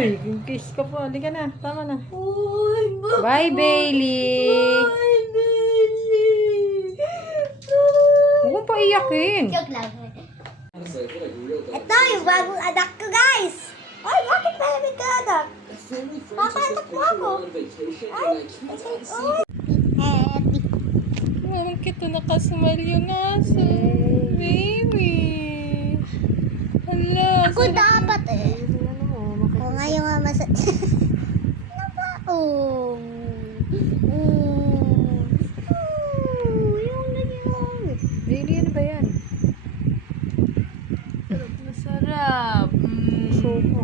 Uy, kiss ka po. Halika na. Tama na. Uy, Bye, Bailey. Bye, Bailey. Huwag mong paiyakin. Joke lang. Ito yung bagong anak ko, guys. Ay, bakit malamig ka, anak? Papatak mo ako. Ay, happy. Parang kito nakasmile yung aso. Baby. Hala. Ako dapat eh. Oo nga yung masat. Ano ba? Oh. Yung naging Bailey, ano ba yan? Masarap. Suko.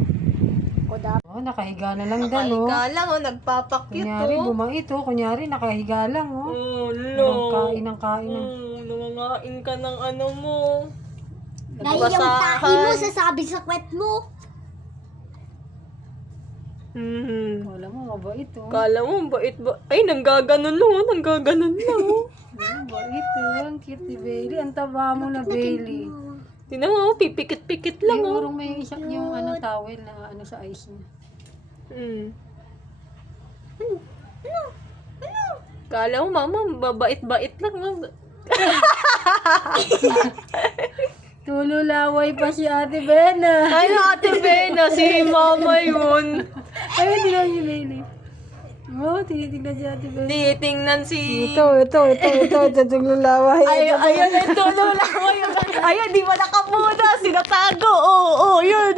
Ako dapat. Oh, nakahiga na lang dan, oh. Nakahiga lang, oh. Nagpapakyut, Kunyari, oh. bumait, oh. Kunyari, nakahiga lang, oh. Oh, Kain ng kain ng... Nangangain ka ng ano mo. Dahil yung tahi mo sasabi sa kwet mo. Wala mo, mabait, oh. Kala mo, bait ba? Ay, nanggaganon lang, oh. Nanggaganon lang, oh. Mabait, oh. Ang cute ni Bailey. Ang taba mo na, Bailey. Tingnan mo, oh. Pipikit-pikit lang, oh. Siguro may isa yung ano, towel na ano sa ice niya. Kala mo, mama, babait-bait lang, oh. Tululaway pa si Ate Bena. Ay, Ate Bena, si mama yun. Ay, hindi lang si Bailey. Oh, tinitignan si Ate Bena. Titingnan si... Ito, tululaway. Ayun, tulo lang. Ayun, di ba nakamuda? Sinatago. Oo, yun.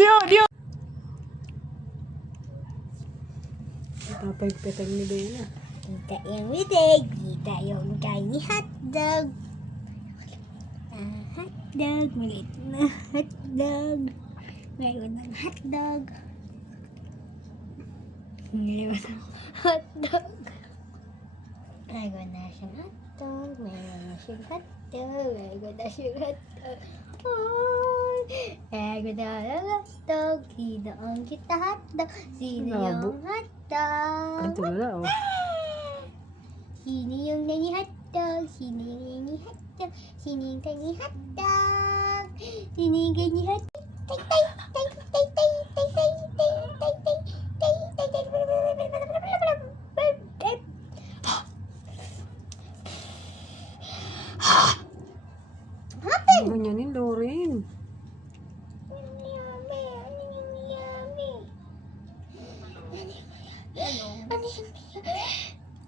Tapay-petang ni Bena. Kita yung bitig. Kita yung tiny hotdog. Hotdog. Maliit na hotdog. Ngayon ng hotdog. Ngayon ng hotdog. Ngayon na siyang hotdog. Ngayon na siyang hotdog. Ngayon na siyang hotdog. Ay, ngayon na ang hotdog. Sino ang kita hotdog? Sino Labo. yung hotdog? Ang tulula, oh. Sino yung nani hotdog? Sino yung nani hotdog? Sino yung tani hotdog? Sino yung gani hotdog? Tay tay tay tay tay tay tay tay tay tay tay tay tay. Happen. Ano ganyanin, Lauren?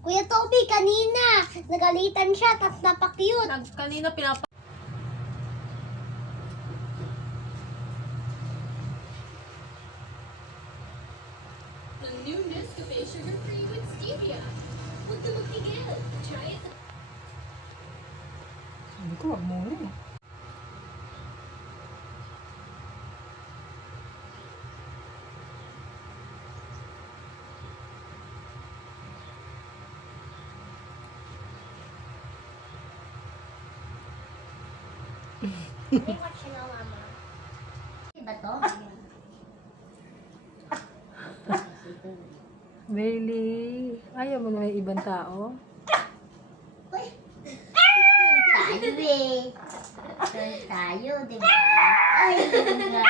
Kuya Toby, kanina, nagalitan siya, tapos napakyut. Kanina pinapa... The new Nescafe sugar-free with stevia. Huwag ka magtigil. Try it. Sabi ko, wag muna, eh. Iwan siya na, mama. Iba to? Bailey, ayaw mo na may ibang tao? Uy! Tayo eh. Tayo, di ba? Ay, ang ganda.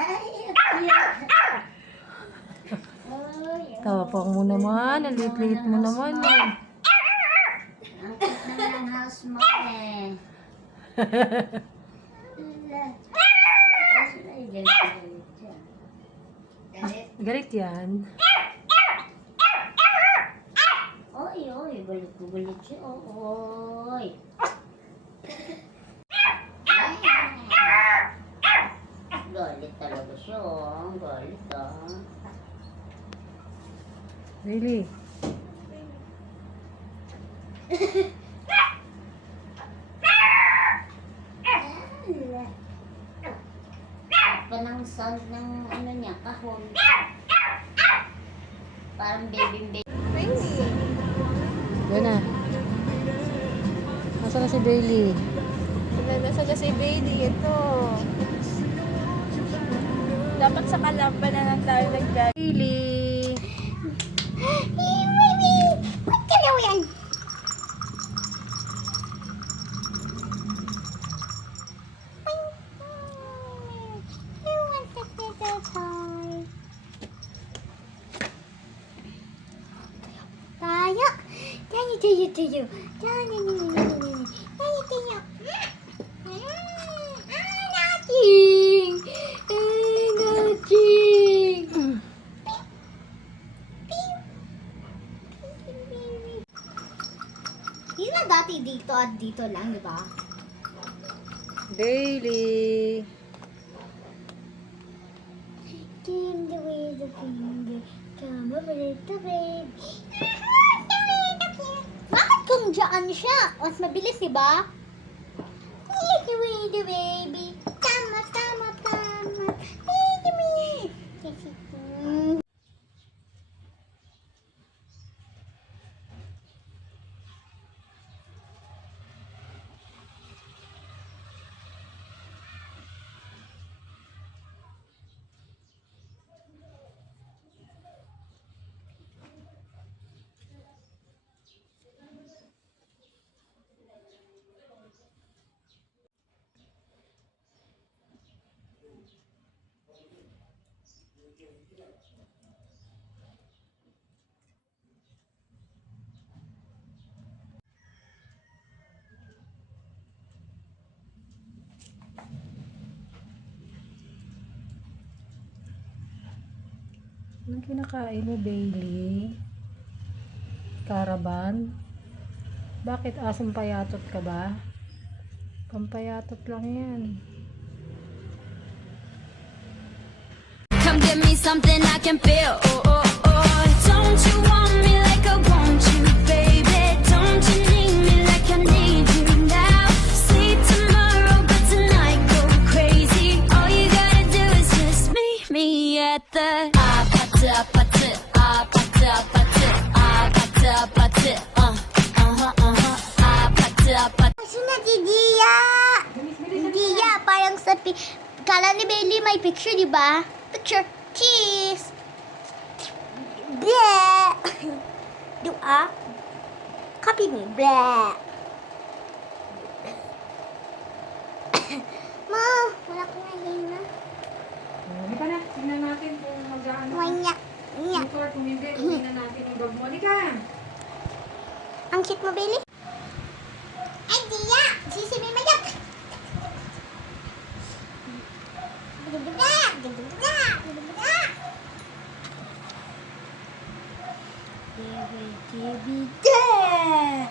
Ay, Tapang mo naman, ang lit-lit mo naman, eh. ang cute naman ang house mo eh. Ay, galit siya. Galit. Galit yan. Oy, galit siya. Oy. Galit talaga siya. Galit ah. Bailey. Pa ng sound ng ano niya, kahon. Parang baby. Yan na. Nasaan na si Bailey? Nasa na si Bailey, ito. Dapat sa kalamba na lang tayo nagdala. Bailey! Ba't ka daw yan? tuyo. Nothing. Hindi na dati dito at dito lang, di ba? Bailey. Give the way the finger, come over the baby. Bakit kung dyan siya? Mas mabilis, di ba? Give the way the baby. Tama. Give the way. Anong kinakain mo, Bailey? Caravan? Bakit asong payatot ka ba? Pampayatot lang yan. Come give me something I can feel. Oh, oh, oh. Don't you want me like I want you, baby? Don't you need me like I need you now? Sleep tomorrow, but tonight go crazy. All you gotta do is just meet me at the Kasi na si Dia. Dia, parang sa kala ni Bailey may picture, di ba? Picture. Cheese. Bleh. Dua. Copy me. Bleh. Ma, wala ko na hina. Hindi ka na. Tingnan natin kung mag-ano. Wanya. Nya. Motor, kung hindi, tingnan natin yung bag mo. Hindi ka. Ang cute mo, Bailey? Ay, Dia! Sisi may mayat!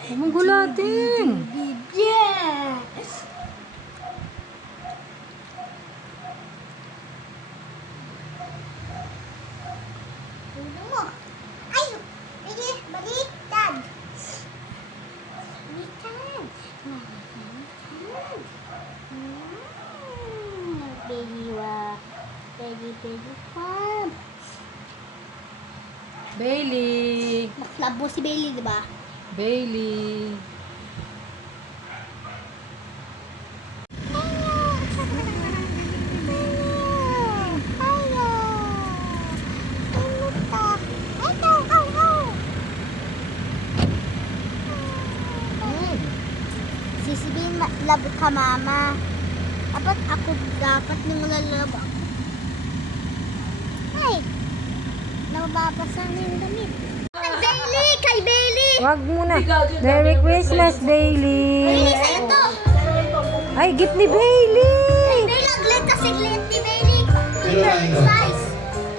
Huwag mong gulatin. Ulo mo. Ay! Bailey, baliktad! Baliktad! Baby farm. Bailey. Labo si Bailey, di ba? Bailey. Sisibihin, labo ka, mama. Dapat ako dapat nung lalaba. Ay! Nababasa na yung damit. Bailey! Kay Bailey! Wag muna. Merry Christmas, Bailey. Sa'yo to! Ay, gift ni Bailey. Kay Bailey, aglet kasi aglet ni Bailey. Size.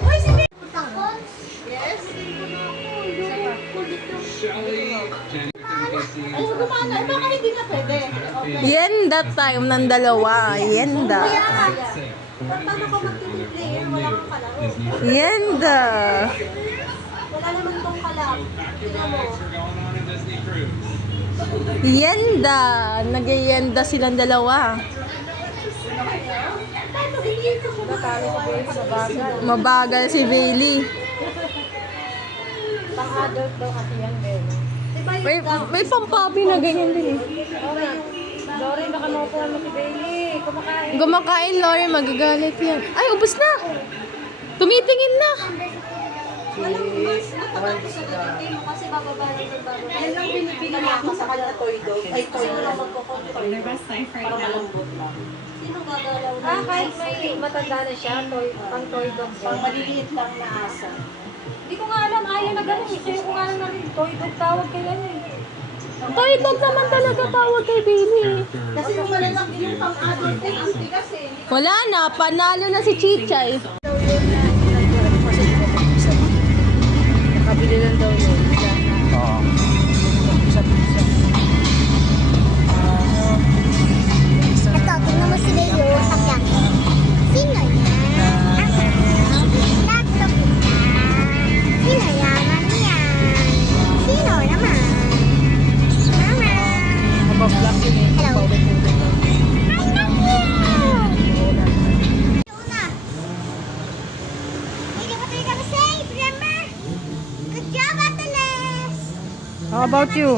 Uy, si Bailey! Takon? Yes? Yenda time ng dalawa. Yenda. Yenda. Yenda. Nag-yenda silang dalawa. Mabagal si Bailey. Pang-adult daw kasi yan, Bailey. May pampapi na ganyan din eh. Sorry, nakamopo mo si Bailey. Kumakain. Gumakain, Lori, magagalit yan. Ay, ubos na! Tumitingin na! Yan lang binibili natin sa kanya toy dog. Ay, toy dog. Para malambot lang. Kahit may matanda na siya, pang toy dog. Pang maliliit lang na asa. Hindi ko nga alam, ayaw na gano'n. Sa'yo ko nga lang na rin. Toy dog tawag kaya eh. Toy dog naman talaga tawag kay Bailey. Kasi yung malalaki yung pang-adult eh, ang tigas eh. Wala na, panalo na si Chichay. Nakabili lang daw yun. Oo. Ito, tingnan mo si Leo. Sakyan. Sino yan? Tatlo kita. Sino yaman yan? Sino naman? Mama. Mabablock yun eh. Hello. I love you. Una. Hindi mo tayo kami safe, remember? Good job, Ate Les. How about you?